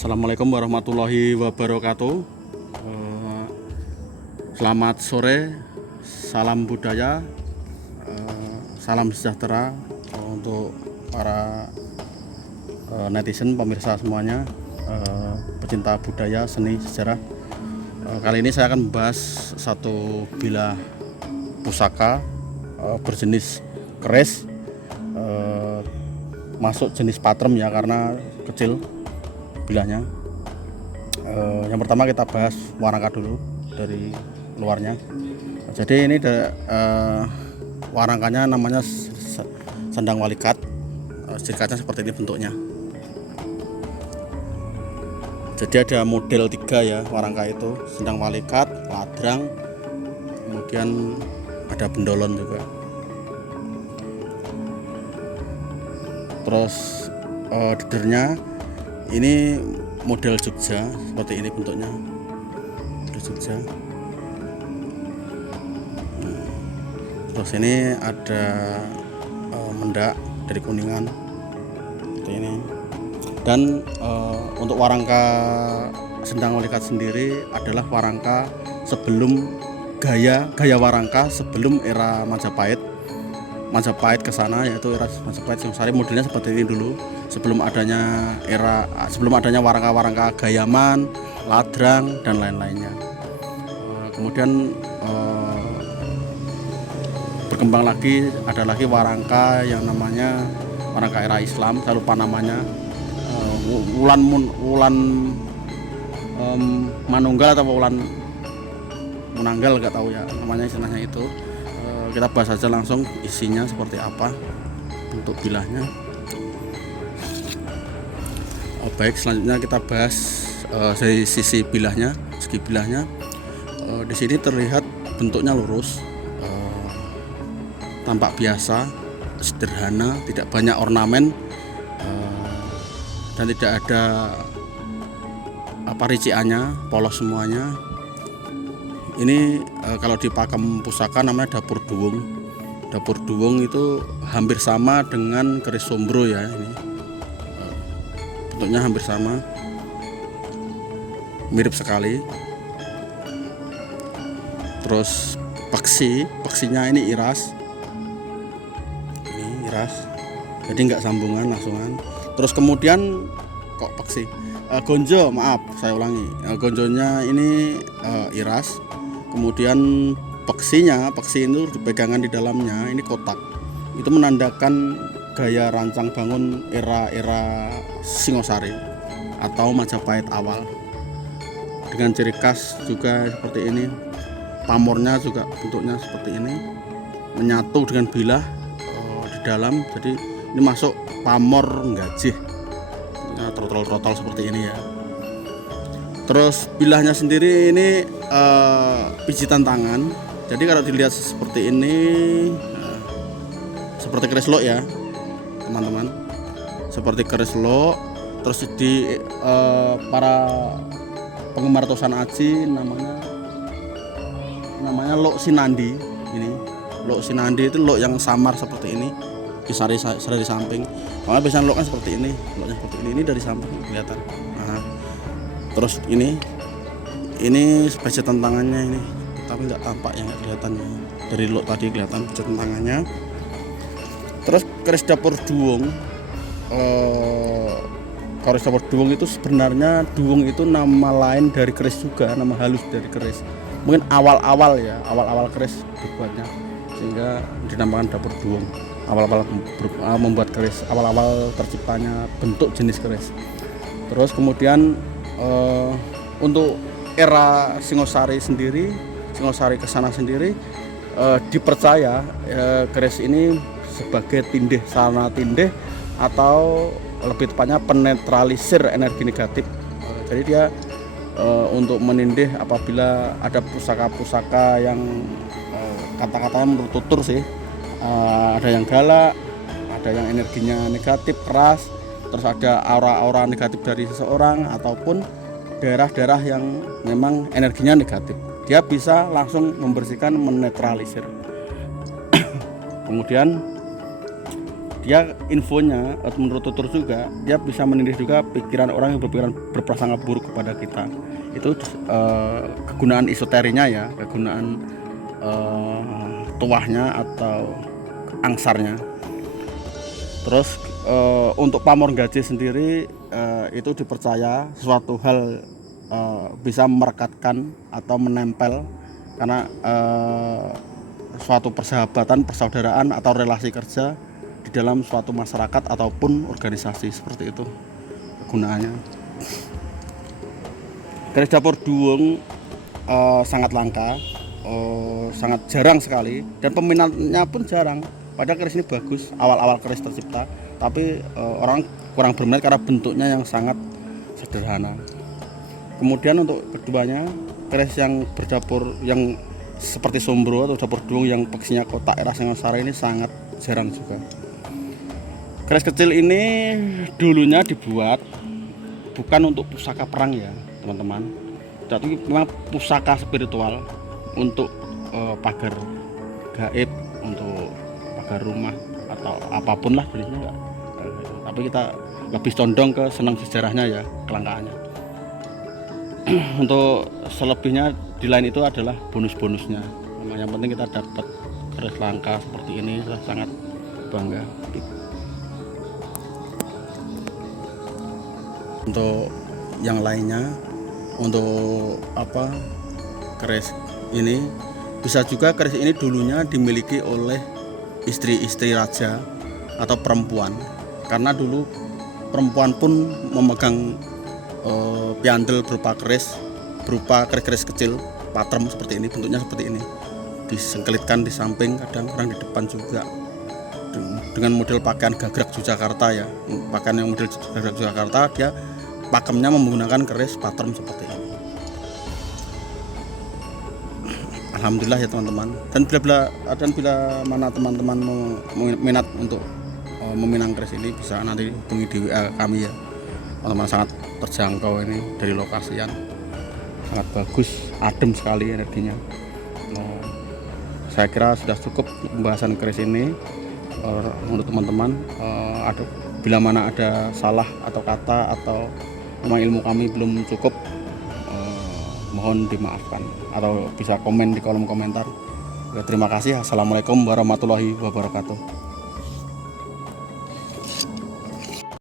Assalamualaikum warahmatullahi wabarakatuh. Selamat sore, salam budaya, salam sejahtera untuk para netizen, pemirsa semuanya, pecinta budaya, seni, sejarah. Kali ini saya akan membahas satu bilah pusaka berjenis keris, masuk jenis patrem ya, karena kecil bilahnya. Yang pertama kita bahas warangka dulu dari luarnya. Jadi ini warangkanya namanya sendang walikat. Ciri khasnya seperti ini bentuknya. Jadi ada model 3 ya warangka itu, sendang walikat, ladrang, kemudian ada bendolon juga. Terus dedernya ini model Jogja, seperti ini bentuknya, model Jogja. Terus ini ada mendak dari Kuningan, seperti ini. Dan untuk warangka sendang walikat sendiri adalah warangka sebelum gaya warangka sebelum era Majapahit ke sana, yaitu era Majapahit Singosari. Modelnya seperti ini dulu, sebelum adanya warangka-warangka Gayaman, Ladrang dan lain-lainnya. Kemudian berkembang lagi, ada lagi warangka yang namanya warangka era Islam, saya lupa namanya, Wulan Manunggal atau Wulan Munanggal, nggak tahu ya namanya, istilahnya itu. Kita bahas saja langsung isinya seperti apa untuk bilahnya. Baik, selanjutnya kita bahas dari sisi bilahnya, segi bilahnya. Di sini terlihat bentuknya lurus, tampak biasa, sederhana, tidak banyak ornamen, dan tidak ada riciannya, polos semuanya. Ini kalau di pakem pusaka namanya dapur duwung. Dapur duwung itu hampir sama dengan keris sombro ya, ini bentuknya hampir sama, mirip sekali. Terus peksinya ini iras, jadi nggak sambungan, langsungan. Terus kemudian gonjo, maaf saya ulangi, gonjonya ini iras. Kemudian peksi itu dipegangan di dalamnya, ini kotak. Itu menandakan gaya rancang bangun era Singosari atau Majapahit awal. Dengan ciri khas juga seperti ini. Pamornya juga bentuknya seperti ini, menyatu dengan bilah di dalam. Jadi ini masuk pamor gajih, trotol seperti ini ya. Terus bilahnya sendiri ini pijitan tangan. Jadi kalau dilihat seperti ini, seperti keris lok ya teman-teman, seperti keris lok. Terus di para penggemar Tosan Aji namanya lok sinandi. Ini lok sinandi itu lok yang samar seperti ini, disari di samping. Kalau biasanya lok kan seperti ini, loknya seperti ini dari samping kelihatan. Terus ini pejetan tangannya ini, tapi nggak tampak ya, nggak kelihatan ya. Dari lok tadi kelihatan pejetan tangannya. Terus keris dapur duwung, keris dapur duwung itu sebenarnya duwung itu nama lain dari keris juga, nama halus dari keris. Mungkin awal-awal keris dibuatnya, sehingga dinamakan dapur duwung. Awal-awal membuat keris, awal-awal terciptanya bentuk jenis keris. Terus kemudian untuk era Singosari kesana sendiri, dipercaya keris ini sebagai tindih, sarana tindih, atau lebih tepatnya penetralisir energi negatif. Jadi dia untuk menindih apabila ada pusaka-pusaka yang kata-katanya menurut tutur sih, ada yang galak, ada yang energinya negatif, keras. Terus ada aura-aura negatif dari seseorang ataupun daerah-daerah yang memang energinya negatif, dia bisa langsung membersihkan, menetralisir. Kemudian dia infonya menurut tutur juga dia bisa menindih juga pikiran orang yang berprasangka buruk kepada kita. Itu kegunaan esoterinya ya, kegunaan tuahnya atau angsarnya. Terus untuk pamor gaji sendiri itu dipercaya suatu hal bisa merekatkan atau menempel karena suatu persahabatan, persaudaraan atau relasi kerja di dalam suatu masyarakat ataupun organisasi, seperti itu kegunaannya. Keris dapur duung sangat langka, sangat jarang sekali, dan peminatnya pun jarang. Padahal keris ini bagus, awal-awal keris tercipta, tapi orang kurang berminat karena bentuknya yang sangat sederhana. Kemudian untuk keduanya, keris yang berdapur yang seperti sombro atau dapur duung yang peksinya kotak era Singasari ini sangat jarang juga. Keris kecil ini dulunya dibuat bukan untuk pusaka perang ya teman-teman, tapi memang pusaka spiritual untuk pagar gaib, untuk pagar rumah atau apapun lah jenisnya. Tapi kita lebih condong ke senang sejarahnya ya, kelangkaannya. Untuk selebihnya di lain itu adalah bonus-bonusnya. Yang penting kita dapat keris langka seperti ini sudah sangat bangga. Untuk yang lainnya, untuk keris ini bisa juga keris ini dulunya dimiliki oleh istri-istri raja atau perempuan, karena dulu perempuan pun memegang piandel berupa keris kecil patrem seperti ini, bentuknya seperti ini, disengkelitkan di samping, kadang orang di depan juga, dengan model pakaian gagrak Yogyakarta ya, pakaian yang model gagrak Yogyakarta, dia pakemnya menggunakan keris patrem seperti ini. Alhamdulillah ya teman-teman. Dan bila mana teman-teman minat untuk meminang keris ini, bisa nanti hubungi di WA kami ya teman-teman. Sangat terjangkau ini dari lokasi yang sangat bagus, adem sekali energinya. Saya kira sudah cukup pembahasan keris ini untuk teman-teman. Bila mana ada salah atau kata atau memang ilmu kami belum cukup, mohon dimaafkan, atau bisa komen di kolom komentar. Terima kasih. Assalamualaikum warahmatullahi wabarakatuh.